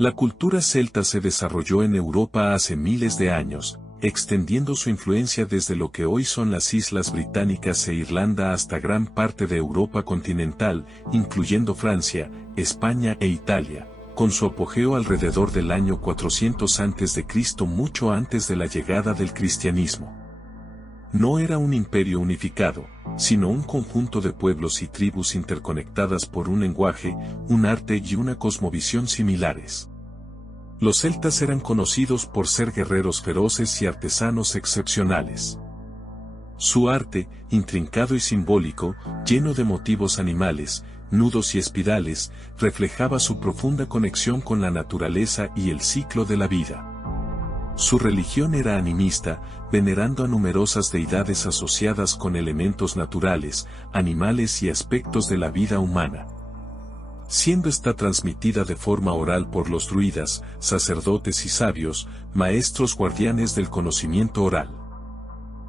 La cultura celta se desarrolló en Europa hace miles de años, extendiendo su influencia desde lo que hoy son las Islas Británicas e Irlanda hasta gran parte de Europa continental, incluyendo Francia, España e Italia, con su apogeo alrededor del año 400 a.C., mucho antes de la llegada del cristianismo. No era un imperio unificado, sino un conjunto de pueblos y tribus interconectadas por un lenguaje, un arte y una cosmovisión similares. Los celtas eran conocidos por ser guerreros feroces y artesanos excepcionales. Su arte, intrincado y simbólico, lleno de motivos animales, nudos y espirales, reflejaba su profunda conexión con la naturaleza y el ciclo de la vida. Su religión era animista, venerando a numerosas deidades asociadas con elementos naturales, animales y aspectos de la vida humana. Siendo esta transmitida de forma oral por los druidas, sacerdotes y sabios, maestros guardianes del conocimiento oral.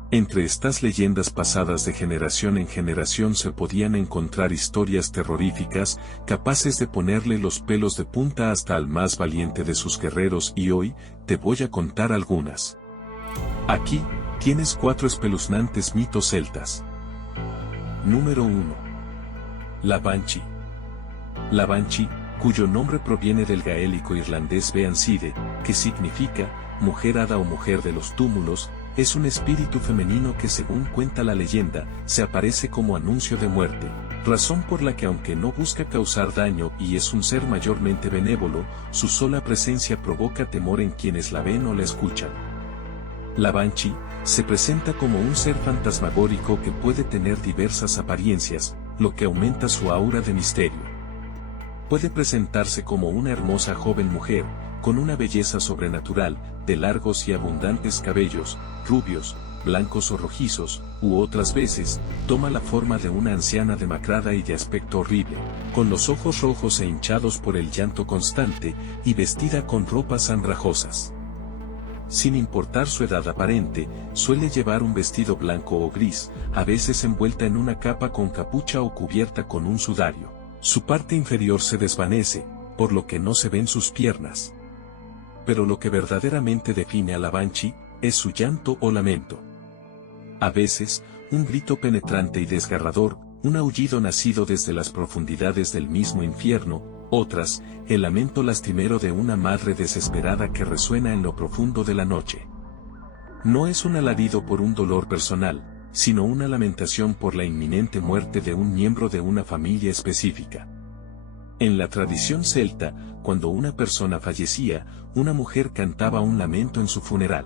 Entre estas leyendas pasadas de generación en generación se podían encontrar historias terroríficas, capaces de ponerle los pelos de punta hasta al más valiente de sus guerreros, y hoy, te voy a contar algunas. Aquí, tienes 4 espeluznantes mitos celtas. Número 1. La Banshee. La Banshee, cuyo nombre proviene del gaélico irlandés Beanside, que significa mujer hada o mujer de los túmulos, es un espíritu femenino que, según cuenta la leyenda, se aparece como anuncio de muerte, razón por la que, aunque no busca causar daño y es un ser mayormente benévolo, su sola presencia provoca temor en quienes la ven o la escuchan. La Banshee se presenta como un ser fantasmagórico que puede tener diversas apariencias, lo que aumenta su aura de misterio. Puede presentarse como una hermosa joven mujer, con una belleza sobrenatural, de largos y abundantes cabellos, rubios, blancos o rojizos, u otras veces, toma la forma de una anciana demacrada y de aspecto horrible, con los ojos rojos e hinchados por el llanto constante, y vestida con ropas andrajosas. Sin importar su edad aparente, suele llevar un vestido blanco o gris, a veces envuelta en una capa con capucha o cubierta con un sudario. Su parte inferior se desvanece, por lo que no se ven sus piernas. Pero lo que verdaderamente define a la Banshee es su llanto o lamento. A veces, un grito penetrante y desgarrador, un aullido nacido desde las profundidades del mismo infierno, otras, el lamento lastimero de una madre desesperada que resuena en lo profundo de la noche. No es un alarido por un dolor personal, sino una lamentación por la inminente muerte de un miembro de una familia específica. En la tradición celta, cuando una persona fallecía, una mujer cantaba un lamento en su funeral.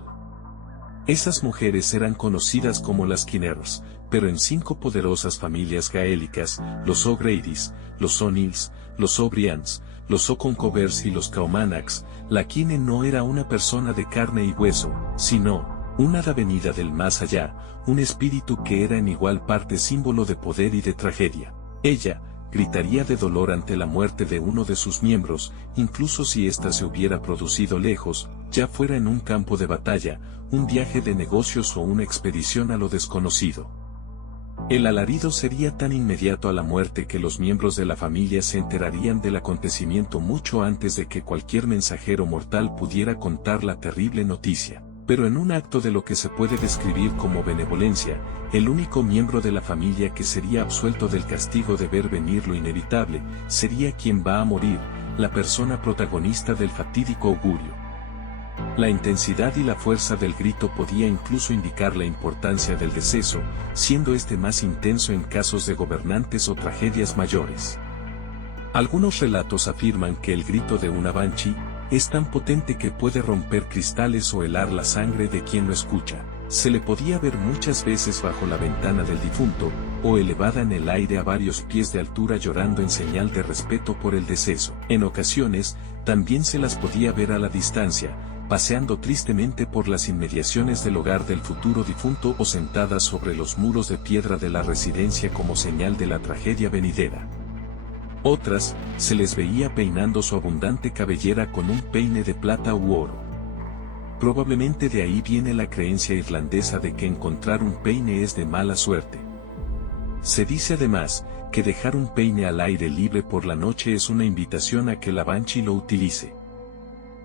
Esas mujeres eran conocidas como las Kinners, pero en 5 poderosas familias gaélicas, los O'Grady's, los O'Neills, los O'Briens, los O'Concovers y los Caumanacs, la Kinne no era una persona de carne y hueso, sino una hada venida del más allá, un espíritu que era en igual parte símbolo de poder y de tragedia. Ella gritaría de dolor ante la muerte de uno de sus miembros, incluso si ésta se hubiera producido lejos, ya fuera en un campo de batalla, un viaje de negocios o una expedición a lo desconocido. El alarido sería tan inmediato a la muerte que los miembros de la familia se enterarían del acontecimiento mucho antes de que cualquier mensajero mortal pudiera contar la terrible noticia. Pero en un acto de lo que se puede describir como benevolencia, el único miembro de la familia que sería absuelto del castigo de ver venir lo inevitable, sería quien va a morir, la persona protagonista del fatídico augurio. La intensidad y la fuerza del grito podía incluso indicar la importancia del deceso, siendo este más intenso en casos de gobernantes o tragedias mayores. Algunos relatos afirman que el grito de una Banshee es tan potente que puede romper cristales o helar la sangre de quien lo escucha. Se le podía ver muchas veces bajo la ventana del difunto, o elevada en el aire a varios pies de altura llorando en señal de respeto por el deceso. En ocasiones, también se las podía ver a la distancia, paseando tristemente por las inmediaciones del hogar del futuro difunto o sentadas sobre los muros de piedra de la residencia como señal de la tragedia venidera. Otras, se les veía peinando su abundante cabellera con un peine de plata u oro. Probablemente de ahí viene la creencia irlandesa de que encontrar un peine es de mala suerte. Se dice además, que dejar un peine al aire libre por la noche es una invitación a que la Banshee lo utilice.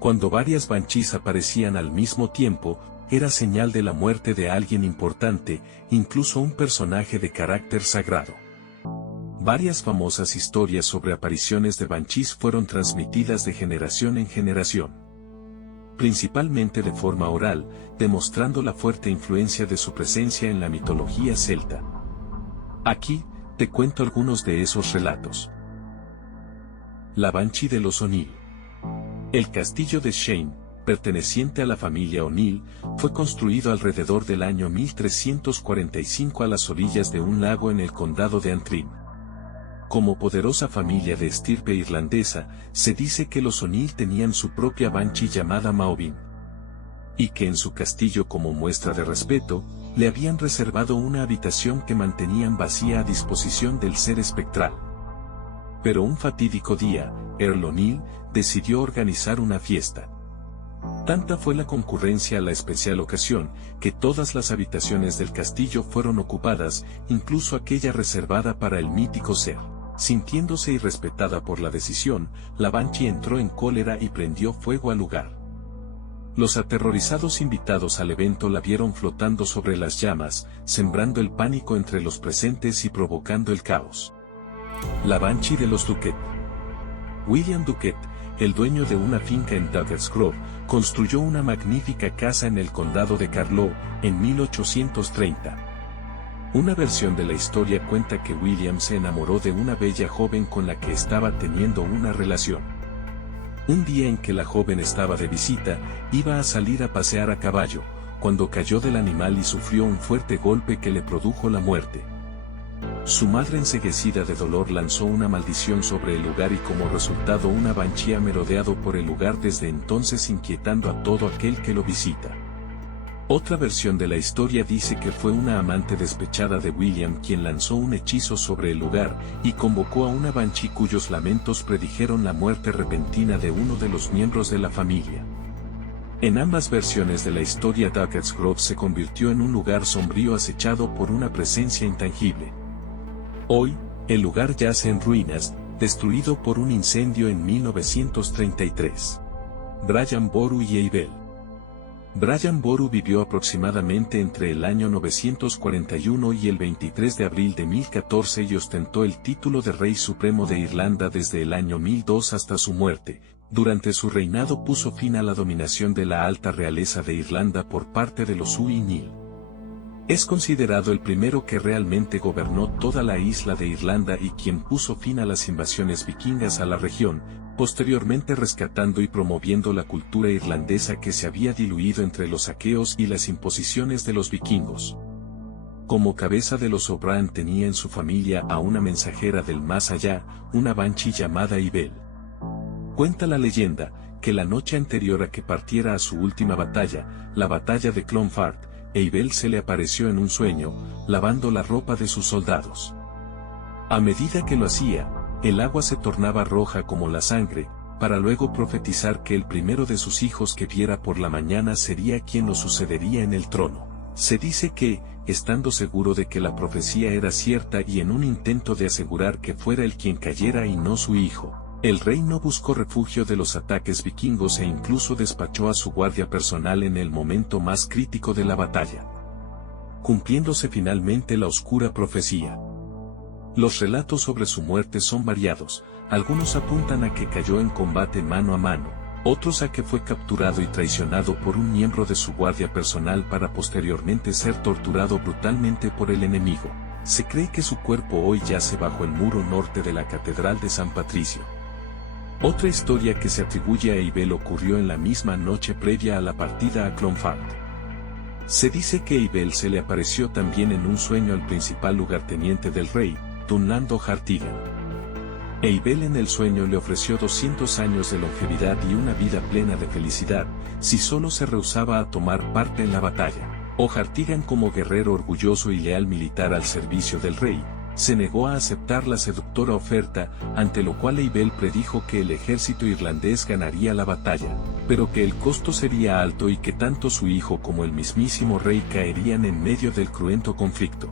Cuando varias banshees aparecían al mismo tiempo, era señal de la muerte de alguien importante, incluso un personaje de carácter sagrado. Varias famosas historias sobre apariciones de banshees fueron transmitidas de generación en generación, principalmente de forma oral, demostrando la fuerte influencia de su presencia en la mitología celta. Aquí, te cuento algunos de esos relatos. La banshee de los O'Neill. El castillo de Shane, perteneciente a la familia O'Neill, fue construido alrededor del año 1345 a las orillas de un lago en el condado de Antrim. Como poderosa familia de estirpe irlandesa, se dice que los O'Neill tenían su propia banshee llamada Maobin, y que en su castillo, como muestra de respeto, le habían reservado una habitación que mantenían vacía a disposición del ser espectral. Pero un fatídico día, Earl O'Neill decidió organizar una fiesta. Tanta fue la concurrencia a la especial ocasión, que todas las habitaciones del castillo fueron ocupadas, incluso aquella reservada para el mítico ser. Sintiéndose irrespetada por la decisión, la banshee entró en cólera y prendió fuego al lugar. Los aterrorizados invitados al evento la vieron flotando sobre las llamas, sembrando el pánico entre los presentes y provocando el caos. La banshee de los Duquette. William Duquette, el dueño de una finca en Douglas Grove, construyó una magnífica casa en el condado de Carlow, en 1830. Una versión de la historia cuenta que William se enamoró de una bella joven con la que estaba teniendo una relación. Un día en que la joven estaba de visita, iba a salir a pasear a caballo, cuando cayó del animal y sufrió un fuerte golpe que le produjo la muerte. Su madre, enceguecida de dolor, lanzó una maldición sobre el lugar y como resultado una banshee ha merodeado por el lugar desde entonces, inquietando a todo aquel que lo visita. Otra versión de la historia dice que fue una amante despechada de William quien lanzó un hechizo sobre el lugar y convocó a una banshee cuyos lamentos predijeron la muerte repentina de uno de los miembros de la familia. En ambas versiones de la historia, Douglas Grove se convirtió en un lugar sombrío acechado por una presencia intangible. Hoy, el lugar yace en ruinas, destruido por un incendio en 1933. Brian Boru y Eibel. Brian Boru vivió aproximadamente entre el año 941 y el 23 de abril de 1014 y ostentó el título de Rey Supremo de Irlanda desde el año 1002 hasta su muerte. Durante su reinado puso fin a la dominación de la alta realeza de Irlanda por parte de los O'Neill. Es considerado el primero que realmente gobernó toda la isla de Irlanda y quien puso fin a las invasiones vikingas a la región, posteriormente rescatando y promoviendo la cultura irlandesa que se había diluido entre los saqueos y las imposiciones de los vikingos. Como cabeza de los O'Brien tenía en su familia a una mensajera del más allá, una banshee llamada Eibel. Cuenta la leyenda, que la noche anterior a que partiera a su última batalla, la batalla de Clonfert, Eibel se le apareció en un sueño, lavando la ropa de sus soldados. A medida que lo hacía, el agua se tornaba roja como la sangre, para luego profetizar que el primero de sus hijos que viera por la mañana sería quien lo sucedería en el trono. Se dice que, estando seguro de que la profecía era cierta y en un intento de asegurar que fuera él quien cayera y no su hijo, el rey no buscó refugio de los ataques vikingos e incluso despachó a su guardia personal en el momento más crítico de la batalla, cumpliéndose finalmente la oscura profecía. Los relatos sobre su muerte son variados, algunos apuntan a que cayó en combate mano a mano, otros a que fue capturado y traicionado por un miembro de su guardia personal para posteriormente ser torturado brutalmente por el enemigo. Se cree que su cuerpo hoy yace bajo el muro norte de la Catedral de San Patricio. Otra historia que se atribuye a Eibel ocurrió en la misma noche previa a la partida a Clonfert. Se dice que Eibel se le apareció también en un sueño al principal lugarteniente del rey, Dunland O'Hartigan. Eibel en el sueño le ofreció 200 años de longevidad y una vida plena de felicidad, si solo se rehusaba a tomar parte en la batalla. O'Hartigan, como guerrero orgulloso y leal militar al servicio del rey, se negó a aceptar la seductora oferta, ante lo cual Eibel predijo que el ejército irlandés ganaría la batalla, pero que el costo sería alto y que tanto su hijo como el mismísimo rey caerían en medio del cruento conflicto.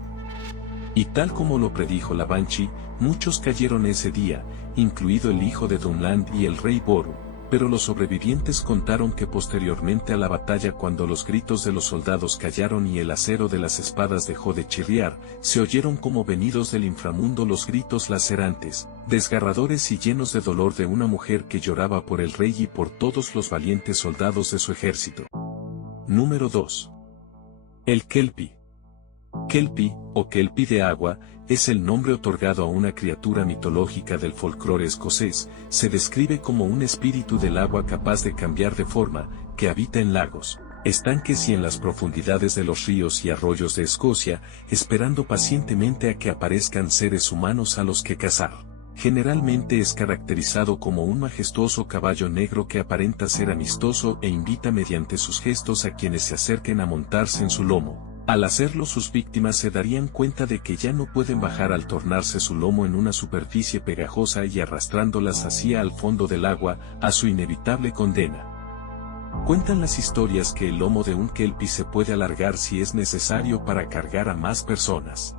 Y tal como lo predijo la banshee, muchos cayeron ese día, incluido el hijo de Dunland y el rey Boru, pero los sobrevivientes contaron que posteriormente a la batalla, cuando los gritos de los soldados callaron y el acero de las espadas dejó de chirriar, se oyeron como venidos del inframundo los gritos lacerantes, desgarradores y llenos de dolor de una mujer que lloraba por el rey y por todos los valientes soldados de su ejército. Número 2. El Kelpie. Kelpie, o Kelpie de agua, es el nombre otorgado a una criatura mitológica del folclore escocés. Se describe como un espíritu del agua capaz de cambiar de forma, que habita en lagos, estanques y en las profundidades de los ríos y arroyos de Escocia, esperando pacientemente a que aparezcan seres humanos a los que cazar. Generalmente es caracterizado como un majestuoso caballo negro que aparenta ser amistoso e invita mediante sus gestos a quienes se acerquen a montarse en su lomo. Al hacerlo, sus víctimas se darían cuenta de que ya no pueden bajar al tornarse su lomo en una superficie pegajosa y arrastrándolas hacia al fondo del agua, a su inevitable condena. Cuentan las historias que el lomo de un kelpie se puede alargar si es necesario para cargar a más personas.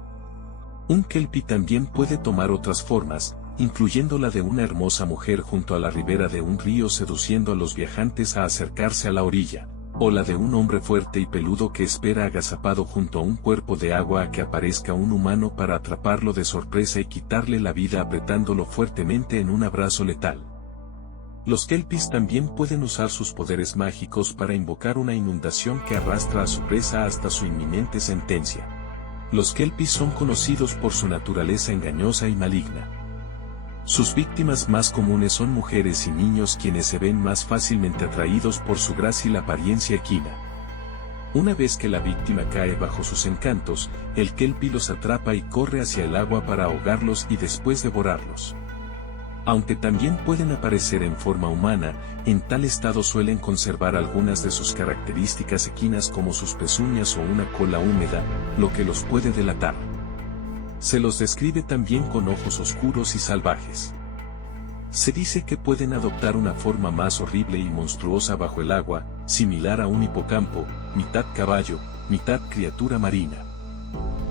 Un kelpie también puede tomar otras formas, incluyendo la de una hermosa mujer junto a la ribera de un río seduciendo a los viajantes a acercarse a la orilla, o la de un hombre fuerte y peludo que espera agazapado junto a un cuerpo de agua a que aparezca un humano para atraparlo de sorpresa y quitarle la vida apretándolo fuertemente en un abrazo letal. Los kelpies también pueden usar sus poderes mágicos para invocar una inundación que arrastra a su presa hasta su inminente sentencia. Los kelpies son conocidos por su naturaleza engañosa y maligna. Sus víctimas más comunes son mujeres y niños, quienes se ven más fácilmente atraídos por su grácil apariencia equina. Una vez que la víctima cae bajo sus encantos, el kelpie los atrapa y corre hacia el agua para ahogarlos y después devorarlos. Aunque también pueden aparecer en forma humana, en tal estado suelen conservar algunas de sus características equinas como sus pezuñas o una cola húmeda, lo que los puede delatar. Se los describe también con ojos oscuros y salvajes. Se dice que pueden adoptar una forma más horrible y monstruosa bajo el agua, similar a un hipocampo, mitad caballo, mitad criatura marina.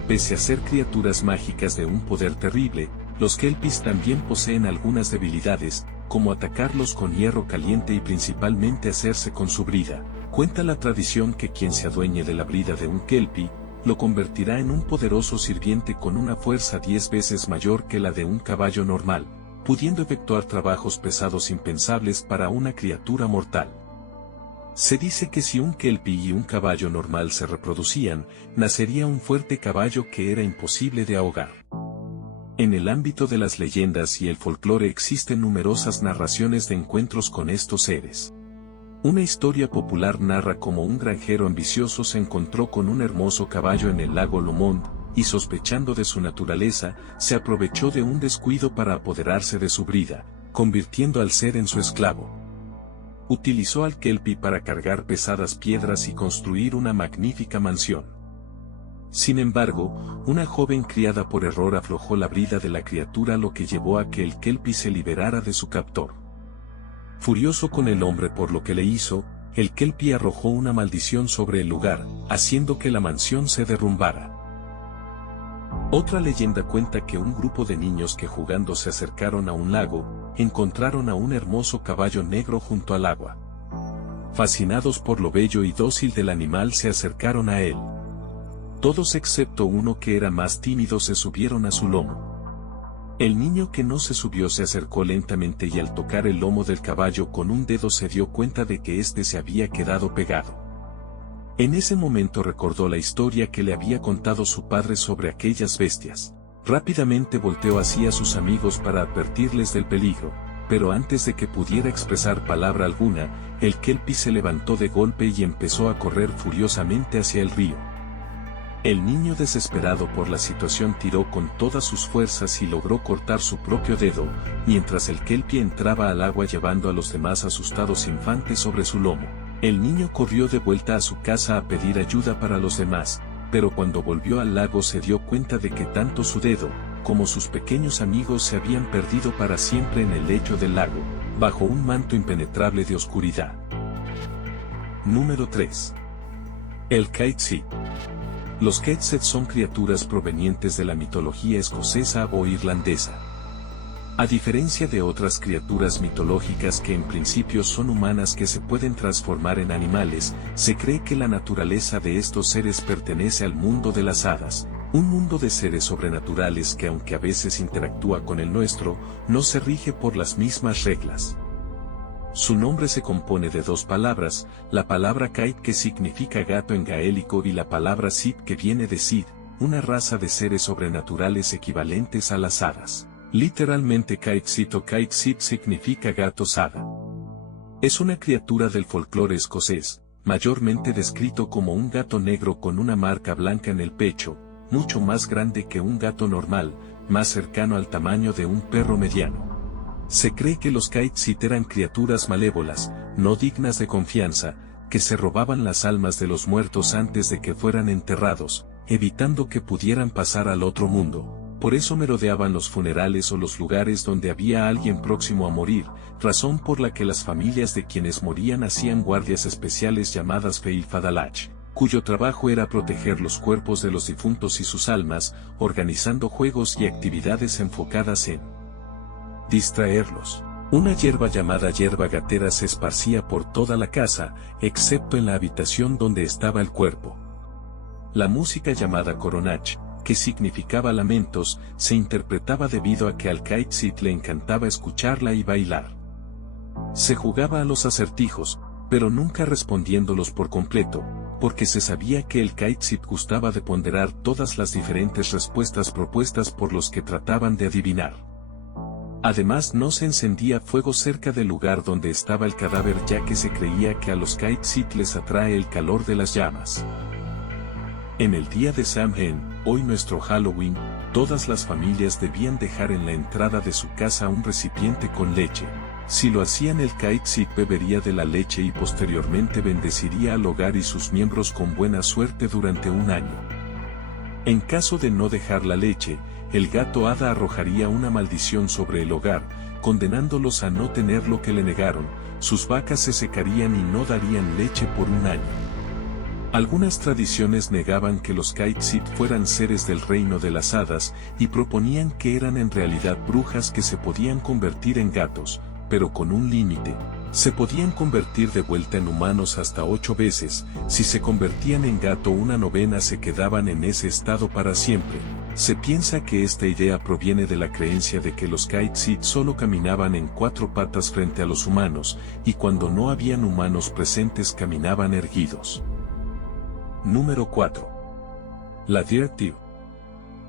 Pese a ser criaturas mágicas de un poder terrible, los kelpies también poseen algunas debilidades, como atacarlos con hierro caliente y principalmente hacerse con su brida. Cuenta la tradición que quien se adueñe de la brida de un kelpie, lo convertirá en un poderoso sirviente con una fuerza 10 veces mayor que la de un caballo normal, pudiendo efectuar trabajos pesados impensables para una criatura mortal. Se dice que si un kelpie y un caballo normal se reproducían, nacería un fuerte caballo que era imposible de ahogar. En el ámbito de las leyendas y el folclore existen numerosas narraciones de encuentros con estos seres. Una historia popular narra cómo un granjero ambicioso se encontró con un hermoso caballo en el lago Lomond, y sospechando de su naturaleza, se aprovechó de un descuido para apoderarse de su brida, convirtiendo al ser en su esclavo. Utilizó al kelpie para cargar pesadas piedras y construir una magnífica mansión. Sin embargo, una joven criada por error aflojó la brida de la criatura, lo que llevó a que el kelpie se liberara de su captor. Furioso con el hombre por lo que le hizo, el kelpie arrojó una maldición sobre el lugar, haciendo que la mansión se derrumbara. Otra leyenda cuenta que un grupo de niños que jugando se acercaron a un lago, encontraron a un hermoso caballo negro junto al agua. Fascinados por lo bello y dócil del animal, se acercaron a él. Todos excepto uno, que era más tímido, se subieron a su lomo. El niño que no se subió se acercó lentamente y al tocar el lomo del caballo con un dedo se dio cuenta de que éste se había quedado pegado. En ese momento recordó la historia que le había contado su padre sobre aquellas bestias. Rápidamente volteó hacia sus amigos para advertirles del peligro, pero antes de que pudiera expresar palabra alguna, el kelpie se levantó de golpe y empezó a correr furiosamente hacia el río. El niño, desesperado por la situación, tiró con todas sus fuerzas y logró cortar su propio dedo, mientras el kelpie entraba al agua llevando a los demás asustados infantes sobre su lomo. El niño corrió de vuelta a su casa a pedir ayuda para los demás, pero cuando volvió al lago se dio cuenta de que tanto su dedo, como sus pequeños amigos se habían perdido para siempre en el lecho del lago, bajo un manto impenetrable de oscuridad. Número 3. El Caetsy. Los Caetsy son criaturas provenientes de la mitología escocesa o irlandesa. A diferencia de otras criaturas mitológicas que en principio son humanas que se pueden transformar en animales, se cree que la naturaleza de estos seres pertenece al mundo de las hadas, un mundo de seres sobrenaturales que aunque a veces interactúa con el nuestro, no se rige por las mismas reglas. Su nombre se compone de dos palabras, la palabra Kait que significa gato en gaélico y la palabra Sid que viene de Sid, una raza de seres sobrenaturales equivalentes a las hadas. Literalmente Kait Sid o Kait Sid significa gato hada. Es una criatura del folclore escocés, mayormente descrito como un gato negro con una marca blanca en el pecho, mucho más grande que un gato normal, más cercano al tamaño de un perro mediano. Se cree que los Kait Sid eran criaturas malévolas, no dignas de confianza, que se robaban las almas de los muertos antes de que fueran enterrados, evitando que pudieran pasar al otro mundo. Por eso merodeaban los funerales o los lugares donde había alguien próximo a morir, razón por la que las familias de quienes morían hacían guardias especiales llamadas Feilfadalach, cuyo trabajo era proteger los cuerpos de los difuntos y sus almas, organizando juegos y actividades enfocadas en distraerlos. Una hierba llamada hierba gatera se esparcía por toda la casa, excepto en la habitación donde estaba el cuerpo. La música llamada coronach, que significaba lamentos, se interpretaba debido a que al Kait Sid le encantaba escucharla y bailar. Se jugaba a los acertijos, pero nunca respondiéndolos por completo, porque se sabía que el Kait Sid gustaba de ponderar todas las diferentes respuestas propuestas por los que trataban de adivinar. Además no se encendía fuego cerca del lugar donde estaba el cadáver ya que se creía que a los Kait Sid les atrae el calor de las llamas. En el día de Samhain, hoy nuestro Halloween, todas las familias debían dejar en la entrada de su casa un recipiente con leche. Si lo hacían el Kait Sid bebería de la leche y posteriormente bendeciría al hogar y sus miembros con buena suerte durante un año. En caso de no dejar la leche, el gato hada arrojaría una maldición sobre el hogar, condenándolos a no tener lo que le negaron, sus vacas se secarían y no darían leche por un año. Algunas tradiciones negaban que los Kait Sid fueran seres del reino de las hadas y proponían que eran en realidad brujas que se podían convertir en gatos, pero con un límite. Se podían convertir de vuelta en humanos hasta 8 veces, si se convertían en gato una novena se quedaban en ese estado para siempre. Se piensa que esta idea proviene de la creencia de que los Kait Sid solo caminaban en 4 patas frente a los humanos, y cuando no habían humanos presentes caminaban erguidos. Número 4. La Dyrtiu.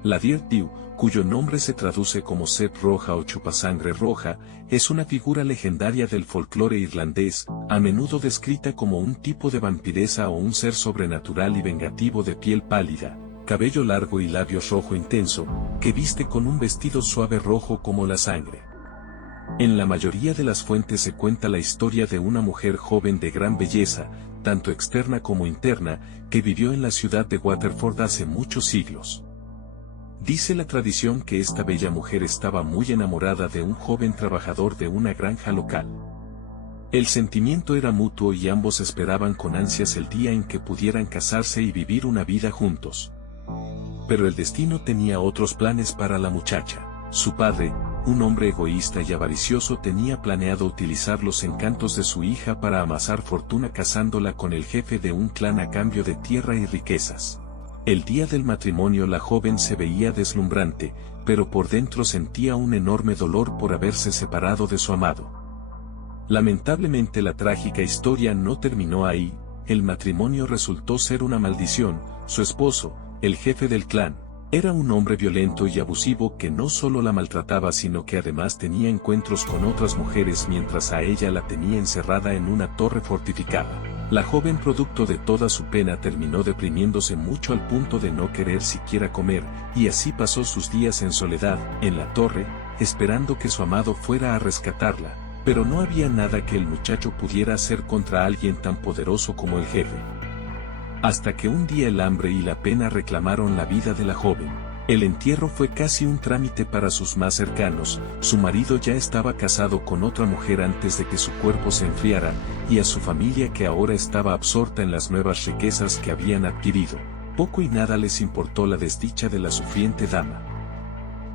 La Dyrtiu, cuyo nombre se traduce como sed roja o chupasangre roja, es una figura legendaria del folclore irlandés, a menudo descrita como un tipo de vampiresa o un ser sobrenatural y vengativo de piel pálida, cabello largo y labios rojo intenso, que viste con un vestido suave rojo como la sangre. En la mayoría de las fuentes se cuenta la historia de una mujer joven de gran belleza, tanto externa como interna, que vivió en la ciudad de Waterford hace muchos siglos. Dice la tradición que esta bella mujer estaba muy enamorada de un joven trabajador de una granja local. El sentimiento era mutuo y ambos esperaban con ansias el día en que pudieran casarse y vivir una vida juntos. Pero el destino tenía otros planes para la muchacha. Su padre, un hombre egoísta y avaricioso, tenía planeado utilizar los encantos de su hija para amasar fortuna casándola con el jefe de un clan a cambio de tierra y riquezas. El día del matrimonio la joven se veía deslumbrante, pero por dentro sentía un enorme dolor por haberse separado de su amado. Lamentablemente la trágica historia no terminó ahí, el matrimonio resultó ser una maldición. Su esposo, el jefe del clan, era un hombre violento y abusivo que no solo la maltrataba sino que además tenía encuentros con otras mujeres mientras a ella la tenía encerrada en una torre fortificada. La joven, producto de toda su pena, terminó deprimiéndose mucho al punto de no querer siquiera comer, y así pasó sus días en soledad, en la torre, esperando que su amado fuera a rescatarla, pero no había nada que el muchacho pudiera hacer contra alguien tan poderoso como el jefe. Hasta que un día el hambre y la pena reclamaron la vida de la joven. El entierro fue casi un trámite para sus más cercanos, su marido ya estaba casado con otra mujer antes de que su cuerpo se enfriara, y a su familia que ahora estaba absorta en las nuevas riquezas que habían adquirido, poco y nada les importó la desdicha de la sufriente dama.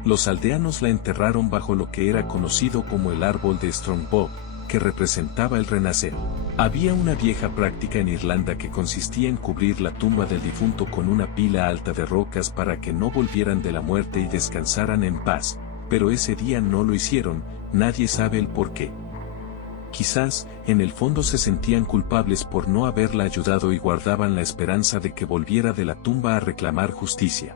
Los aldeanos la enterraron bajo lo que era conocido como el árbol de Strongbow, que representaba el renacer. Había una vieja práctica en Irlanda que consistía en cubrir la tumba del difunto con una pila alta de rocas para que no volvieran de la muerte y descansaran en paz, pero ese día no lo hicieron, nadie sabe el por qué. Quizás, en el fondo se sentían culpables por no haberla ayudado y guardaban la esperanza de que volviera de la tumba a reclamar justicia.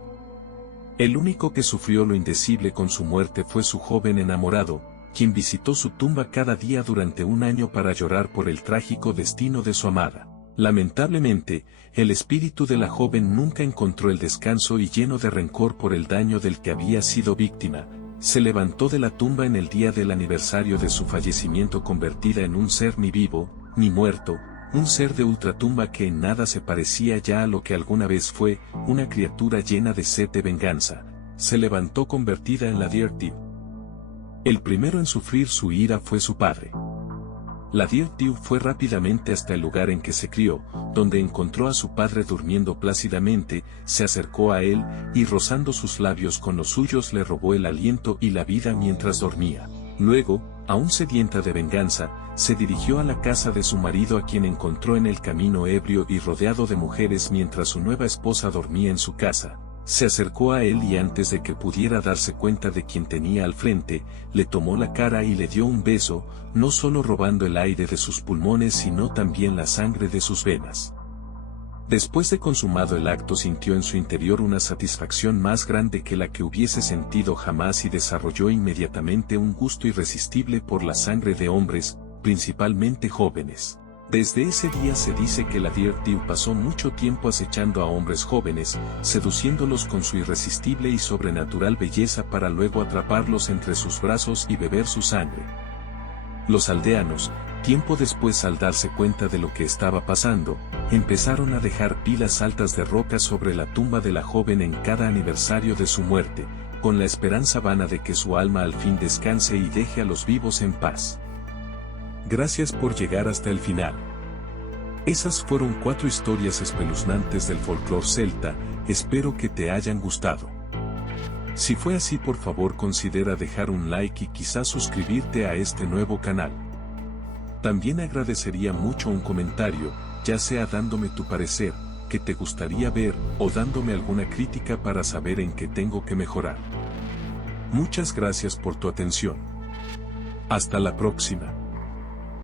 El único que sufrió lo indecible con su muerte fue su joven enamorado, quien visitó su tumba cada día durante un año para llorar por el trágico destino de su amada. Lamentablemente, el espíritu de la joven nunca encontró el descanso y lleno de rencor por el daño del que había sido víctima, se levantó de la tumba en el día del aniversario de su fallecimiento convertida en un ser ni vivo, ni muerto, un ser de ultratumba que en nada se parecía ya a lo que alguna vez fue, una criatura llena de sed de venganza, se levantó convertida en la Deerdew. El primero en sufrir su ira fue su padre. La Deerdew fue rápidamente hasta el lugar en que se crió, donde encontró a su padre durmiendo plácidamente, se acercó a él, y rozando sus labios con los suyos le robó el aliento y la vida mientras dormía. Luego, aún sedienta de venganza, se dirigió a la casa de su marido a quien encontró en el camino ebrio y rodeado de mujeres mientras su nueva esposa dormía en su casa. Se acercó a él y antes de que pudiera darse cuenta de quien tenía al frente, le tomó la cara y le dio un beso, no solo robando el aire de sus pulmones sino también la sangre de sus venas. Después de consumado el acto sintió en su interior una satisfacción más grande que la que hubiese sentido jamás y desarrolló inmediatamente un gusto irresistible por la sangre de hombres, principalmente jóvenes. Desde ese día se dice que la Deerdew pasó mucho tiempo acechando a hombres jóvenes, seduciéndolos con su irresistible y sobrenatural belleza para luego atraparlos entre sus brazos y beber su sangre. Los aldeanos, tiempo después al darse cuenta de lo que estaba pasando, empezaron a dejar pilas altas de rocas sobre la tumba de la joven en cada aniversario de su muerte, con la esperanza vana de que su alma al fin descanse y deje a los vivos en paz. Gracias por llegar hasta el final. Esas fueron 4 historias espeluznantes del folclore celta, espero que te hayan gustado. Si fue así, por favor considera dejar un like y quizás suscribirte a este nuevo canal. También agradecería mucho un comentario, ya sea dándome tu parecer, que te gustaría ver, o dándome alguna crítica para saber en qué tengo que mejorar. Muchas gracias por tu atención. Hasta la próxima.